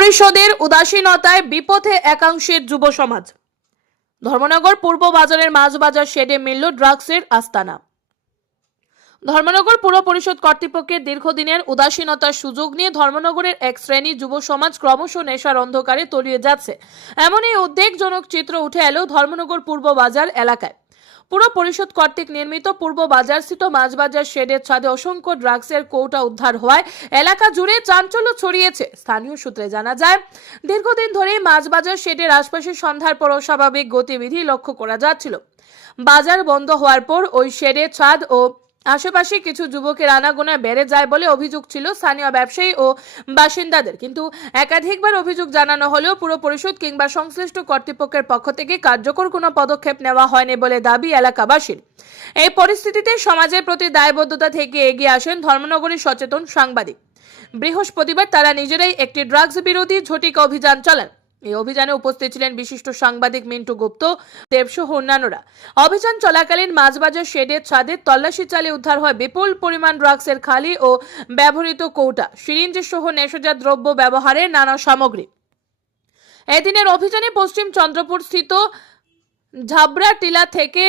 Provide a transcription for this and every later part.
পরিষদের উদাসীনতায় বিপথে একাংশের যুব সমাজ। ধর্মনগর পূর্ব বাজারের মাছ বাজার শেডে মিলল ড্রাগসের আস্তানা। ধর্মনগর পুর পরিষদ কর্তৃপক্ষের দীর্ঘদিনের উদাসীনতার সুযোগ নিয়ে ধর্মনগরের এক শ্রেণি যুব সমাজ ক্রমশ নেশার অন্ধকারে তলিয়ে যাচ্ছে। এমন এই উদ্বেগজনক চিত্র উঠে এলো ধর্মনগর পূর্ব বাজার এলাকায়। পুর পরিষদ কর্তৃক নির্মিত পূর্ব বাজারস্থিত মাছবাজার শেডের ছাদে অসংখ্য ড্রাগসের কৌটা উদ্ধার হওয়ায় এলাকা জুড়ে চাঞ্চল্য ছড়িয়েছে। স্থানীয় সূত্রে জানা যায়, দীর্ঘদিন ধরেই মাছবাজার শেডের আশপাশে সন্ধ্যার পর অস্বাভাবিক গতিবিধি লক্ষ্য করা যাচ্ছিল। বাজার বন্ধ হওয়ার পর ওই শেডে ছাদ ও আশেপাশে কিছু যুবকের আনাগোনা বেড়ে যায় বলে অভিযোগ ছিল স্থানীয় ব্যবসায়ী ও বাসিন্দাদের। কিন্তু একাধিকবার অভিযোগ জানানো হলেও পুরো পরিষদ কিংবা সংশ্লিষ্ট কর্তৃপক্ষের পক্ষ থেকে কার্যকর কোনো পদক্ষেপ নেওয়া হয়নি বলে দাবি এলাকাবাসীর। এই পরিস্থিতিতে সমাজের প্রতি দায়বদ্ধতা থেকে এগিয়ে আসেন ধর্মনগরীর সচেতন সাংবাদিক। বৃহস্পতিবার তারা নিজেরাই একটি ড্রাগস বিরোধী ঝটিকা অভিযান চালান। এই অভিযানে উপস্থিত ছিলেন বিশিষ্ট সাংবাদিক মিন্টু গুপ্ত, দেবসহ অন্যান্যরা। অভিযান চলাকালীন মাঝবাজার শেডের ছাদে তল্লাশি চালিয়ে উদ্ধার হয় বিপুল পরিমাণ ড্রাগসের খালি ও ব্যবহৃত কৌটা সিরিঞ্জ সহ নেশাজাত দ্রব্য ব্যবহারের নানা সামগ্রী। এদিনের অভিযানে পশ্চিম চন্দ্রপুর স্থিত ঝাবরা টিলা থেকে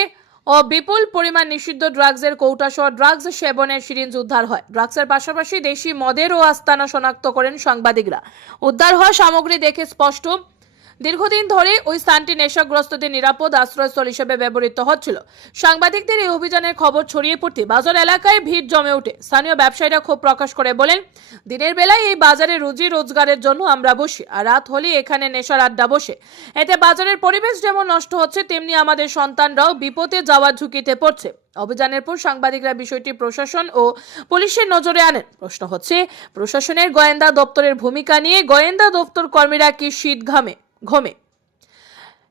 ও বিপুল পরিমাণ নিষিদ্ধ ড্রাগসের কৌটাসহ ড্রাগস সেবনের সিরিঞ্জ উদ্ধার হয়। ড্রাগসের পাশাপাশি দেশি মদেরও আস্তানা শনাক্ত করেন সাংবাদিকরা। উদ্ধার হওয়া সামগ্রী দেখে স্পষ্ট দীর্ঘদিন ধরে ওই স্থানটি নেশাগ্রস্তদের নিরাপদ আশ্রয়স্থল হিসেবে ব্যবহৃত হচ্ছিল। সাংবাদিকদের এই অভিযানের খবর ছড়িয়ে পড়তে বাজার এলাকায় ভিড় জমে ওঠে। স্থানীয় ব্যবসায়ীরা ক্ষোভ প্রকাশ করে বলেন, দিনের বেলায় এই বাজারে রুজি রোজগারের জন্য আমরা বসি আর রাত হলে এখানে নেশার আড্ডা বসে। এতে বাজারের পরিবেশ যেমন নষ্ট হচ্ছে, তেমনি আমাদের সন্তানরাও বিপদে যাওয়ার ঝুঁকিতে পড়ছে। অভিযানের পর সাংবাদিকরা বিষয়টি প্রশাসন ও পুলিশের নজরে আনেন। প্রশ্ন হচ্ছে, প্রশাসনের গোয়েন্দা দপ্তরের ভূমিকা নিয়ে গোয়েন্দা দপ্তর কর্মীরা কি শীত ঘামে ঘমে।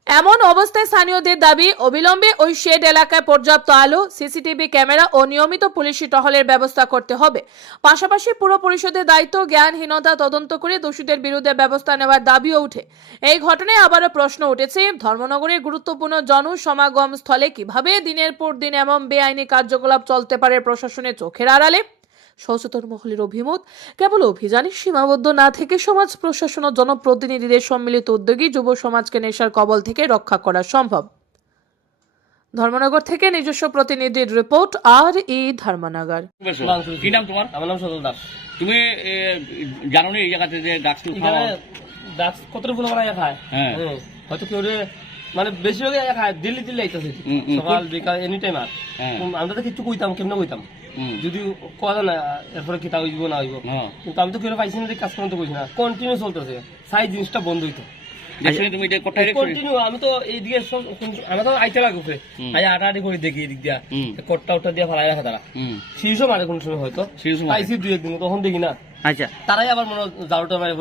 এমন অবস্থায় স্থানীয়দের দাবি, অবিলম্বে ওই শেড এলাকায় পর্যাপ্ত আলো, সিসিটিভি ক্যামেরা ও নিয়মিত পুলিশি টহলের ব্যবস্থা করতে হবে। পাশাপাশি পুর পরিষদের দায়িত্ব, জ্ঞানহীনতা তদন্ত করে দোষীদের বিরুদ্ধে ব্যবস্থা নেওয়ার দাবিও উঠে। এই ঘটনায় আবারও প্রশ্ন উঠেছে, ধর্মনগরের গুরুত্বপূর্ণ জনসমাগম স্থলে কীভাবে দিনের পর দিন এমন বেআইনি কার্যকলাপ চলতে পারে প্রশাসনের চোখের আড়ালে? সচেতন মহলের অভিমত কেবল অভিযানে সীমাবদ্ধ না থেকে সমাজ প্রশাসন ও জনপ্রতিনিধিদের সম্মিলিত উদ্যোগী যুব সমাজকে নেশার কবল থেকে রক্ষা করা সম্ভব। ধর্মনগর থেকে নিজস্ব প্রতিনিধির রিপোর্ট আর ই ধর্মনগর। কি নাম তোমার? আমার নাম সজল দাস। তুমি জানো নি এই জায়গাতে যে ডাক্স কত ফুল করা খায়? হ্যাঁ। হয়তো কেউ রে- মানে বেশিরভাগ খায় দিল্লি দিল্লি আইতাছে। সকাল বিকাল এনি টাইম আর। হ্যাঁ। আমরা তো কিছু কইতাম কেমনে কইতাম। যদি কোয়া না এরপরে কিতা হইব না হইব। কিন্তু আমি তো কেউ পাইছি না যে কাজ করতে কইছি না কন্টিনিউ চলতেছে সাই জিনিসটা বন্ধ হইতো? কন্টিনিউ আমি তো এইদিকে আমি তো আইতে লাগে উপরে আই করে দেখি এদিক দিয়া। কট্টা উট্টা দিয়া ফালাই রাখা তারা। শীর্ষ মারে কোন সময় হয়তো। পাইছি দুই একদিন তখন দেখি না আচ্ছা। তারাই আবার মনে মারে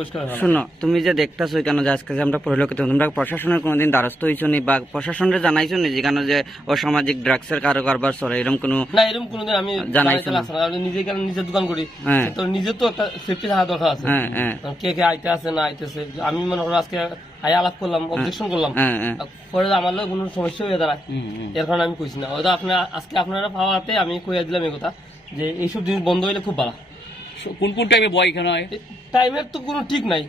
তুমি যে দেখতেছো কেন যে আজকে যে আমরা পরিলক্ষিত তোমরা প্রশাসনের কোনোদিন দ্বারস্থ হইছো নি বা প্রশাসনের জানাইছো নি যেখানে যে অসামাজিক ড্রাগসের কারও কারবার চলে এরকম কোনো না এরকম কোনোদিন আমি জানাইছো না। আমি নিজে কেন নিজের দোকান করি। হ্যাঁ। তো নিজের তো একটা সেফটি থাকা দরকার আছে। হ্যাঁ হ্যাঁ। কে কে আইতে আছে না আইতেছে আমি মনে করো আজকে আই আলাপ করলাম অবজেকশন করলাম। পরে আমার লোক কোনো সমস্যা হয়ে দাঁড়ায়। হুম, হুম। এর কারণে আমি কইছি না। হয়তো আপনার আজকে আপনারা পাওয়াতে আমি কইয়া দিলাম এই কথা যে এইসব জিনিস বন্ধ হইলে খুব ভালো কোন কোন টাইমে বয় এখানে হয়? টাইমের তো কোনো ঠিক নাই।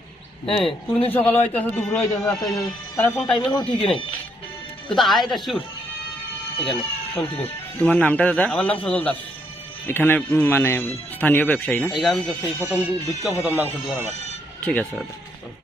হ্যাঁ কোনদিন সকালে হইতেছে দুপুরে হইতেছে রাতে হইতেছে তারা কোনো টাইমের কোনো ঠিকই নাই। কিন্তু আয় এটা শিওর এখানে কন্টিনিউ তোমার নামটা দাদা? আমার নাম সজল দাস। এখানে মানে স্থানীয় ব্যবসায়ী না? এখানে তো সেই প্রথম দুঃখ প্রথম মাংসের দোকান আমার। ঠিক আছে দাদা।